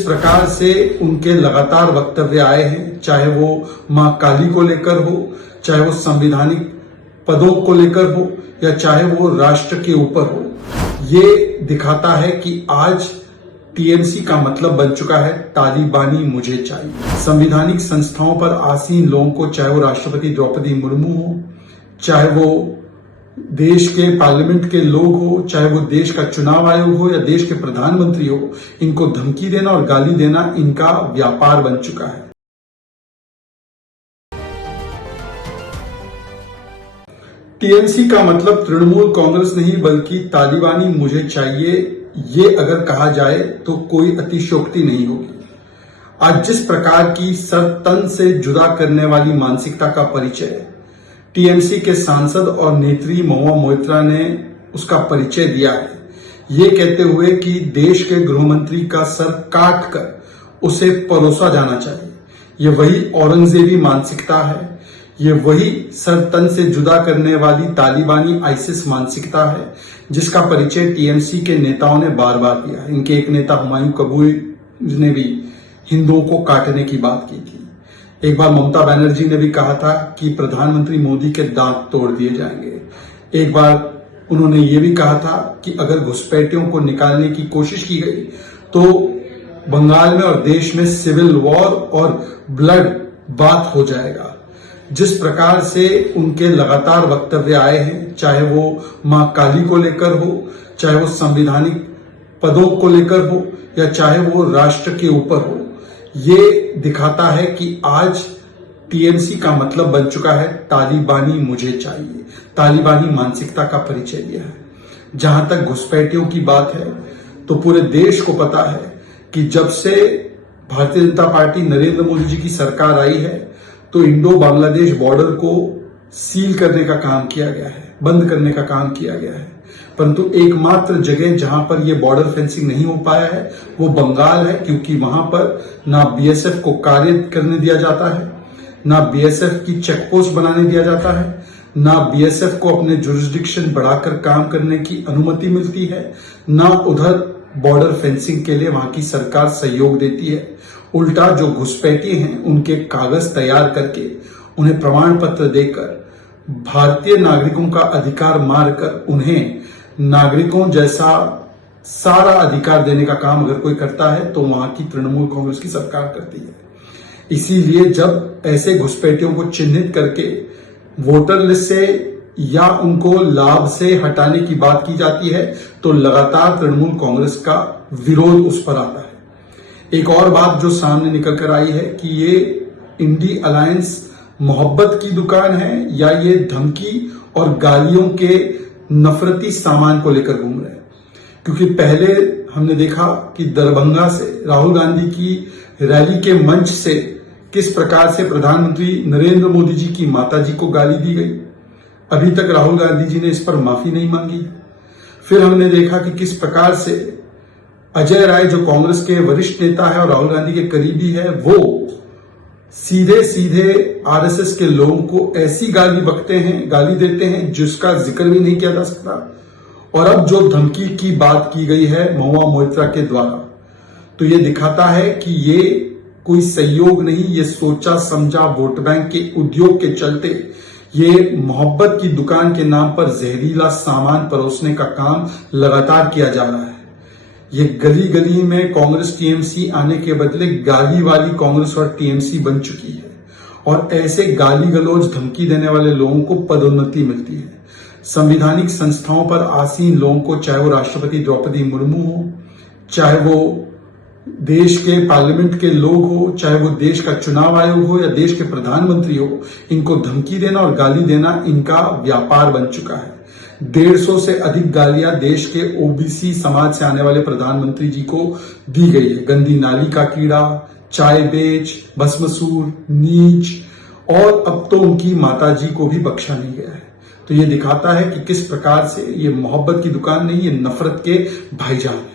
जिस प्रकार से उनके लगातार वक्तव्य आए हैं, चाहे वो मां काली को लेकर हो, चाहे वो संवैधानिक पदों को लेकर हो, या चाहे वो राष्ट्र के ऊपर हो, ये दिखाता है कि आज टीएमसी का मतलब बन चुका है तालिबानी मुझे चाहिए। संवैधानिक संस्थाओं पर आसीन लोगों को, चाहे वो राष्ट्रपति द्रौपदी मुर्मू हो, चाहे वो देश के पार्लियामेंट के लोग हो, चाहे वो देश का चुनाव आयोग हो या देश के प्रधानमंत्री हो, इनको धमकी देना और गाली देना इनका व्यापार बन चुका है। टीएमसी का मतलब तृणमूल कांग्रेस नहीं बल्कि तालिबानी मुझे चाहिए, ये अगर कहा जाए तो कोई अतिशयोक्ति नहीं होगी। आज जिस प्रकार की सर तन से जुदा करने वाली मानसिकता का परिचय टीएमसी के सांसद और नेत्री महुआ मोइत्रा ने उसका परिचय दिया है, ये कहते हुए कि देश के गृहमंत्री का सर काट कर उसे परोसा जाना चाहिए। ये वही औरंगजेबी मानसिकता है, ये वही सर तन से जुदा करने वाली तालिबानी आईसिस मानसिकता है, जिसका परिचय टीएमसी के नेताओं ने बार बार दिया है। इनके एक नेता हुमायूं कबीर ने भी हिंदुओं को काटने की बात की थी। एक बार ममता बनर्जी ने भी कहा था कि प्रधानमंत्री मोदी के दांत तोड़ दिए जाएंगे। एक बार उन्होंने ये भी कहा था कि अगर घुसपैठियों को निकालने की कोशिश की गई तो बंगाल में और देश में सिविल वॉर और ब्लड बाथ हो जाएगा। जिस प्रकार से उनके लगातार वक्तव्य आए हैं, चाहे वो मां काली को लेकर हो, चाहे वो संवैधानिक पदों को लेकर हो, या चाहे वो राष्ट्र के ऊपर हो, ये दिखाता है कि आज टीएमसी का मतलब बन चुका है तालिबानी मुझे चाहिए। तालिबानी मानसिकता का परिचय दिया है। जहां तक घुसपैठियों की बात है तो पूरे देश को पता है कि जब से भारतीय जनता पार्टी नरेंद्र मोदी जी की सरकार आई है तो इंडो बांग्लादेश बॉर्डर को सील करने का काम किया गया है, बंद करने का काम किया गया है। परंतु एकमात्र जगह जहां पर यह बॉर्डर फेंसिंग नहीं हो पाया है वो बंगाल है, क्योंकि वहां पर ना बीएसएफ को कार्य करने दिया जाता है, ना बीएसएफ की चेकपोस्ट बनाने दिया जाता है, ना बीएसएफ को अपने जुरिस्डिक्शन बढ़ाकर काम करने की अनुमति मिलती है, ना उधर बॉर्डर फेंसिंग के लिए वहां की सरकार सहयोग देती है। उल्टा जो घुसपैठी हैं उनके कागज तैयार करके उन्हें प्रमाण पत्र देकर भारतीय नागरिकों का अधिकार मारकर उन्हें नागरिकों जैसा सारा अधिकार देने का काम अगर कोई करता है तो वहां की तृणमूल कांग्रेस की सरकार करती है। इसीलिए जब ऐसे घुसपैठियों को चिन्हित करके वोटर लिस्ट से या उनको लाभ से हटाने की बात की जाती है तो लगातार तृणमूल कांग्रेस का विरोध उस पर आता है। एक और बात जो सामने निकल कर आई है कि ये इंडी अलायंस मोहब्बत की दुकान है या ये धमकी और गालियों के नफरती सामान को लेकर घूम रहे हैं। क्योंकि पहले हमने देखा कि दरभंगा से राहुल गांधी की रैली के मंच से किस प्रकार से प्रधानमंत्री नरेंद्र मोदी जी की माताजी को गाली दी गई। अभी तक राहुल गांधी जी ने इस पर माफी नहीं मांगी। फिर हमने देखा कि किस प्रकार से अजय राय जो कांग्रेस के वरिष्ठ नेता है और राहुल गांधी के करीबी है, वो सीधे सीधे आरएसएस के लोगों को ऐसी गाली बकते हैं, गाली देते हैं जिसका जिक्र भी नहीं किया जा सकता। और अब जो धमकी की बात की गई है महुआ मोइत्रा के द्वारा, तो ये दिखाता है कि ये कोई सहयोग नहीं, ये सोचा समझा वोट बैंक के उद्योग के चलते ये मोहब्बत की दुकान के नाम पर जहरीला सामान परोसने का काम लगातार किया जा रहा है। ये गली गली में कांग्रेस टीएमसी आने के बदले गाली वाली कांग्रेस और टीएमसी बन चुकी है। और ऐसे गाली गलौज धमकी देने वाले लोगों को पदोन्नति मिलती है। संवैधानिक संस्थाओं पर आसीन लोगों को, चाहे वो राष्ट्रपति द्रौपदी मुर्मू हो, चाहे वो देश के पार्लियामेंट के लोग हो, चाहे वो देश का चुनाव आयोग हो या देश के प्रधानमंत्री हो, इनको धमकी देना और गाली देना इनका व्यापार बन चुका है। 150 से अधिक गालियां देश के ओबीसी समाज से आने वाले प्रधानमंत्री जी को दी गई है। गंदी नाली का कीड़ा, चाय बेच, भस्मसूर, नीच, और अब तो उनकी माताजी को भी बख्शा नहीं गया है। तो ये दिखाता है कि किस प्रकार से ये मोहब्बत की दुकान नहीं, ये नफरत के भाईजान है।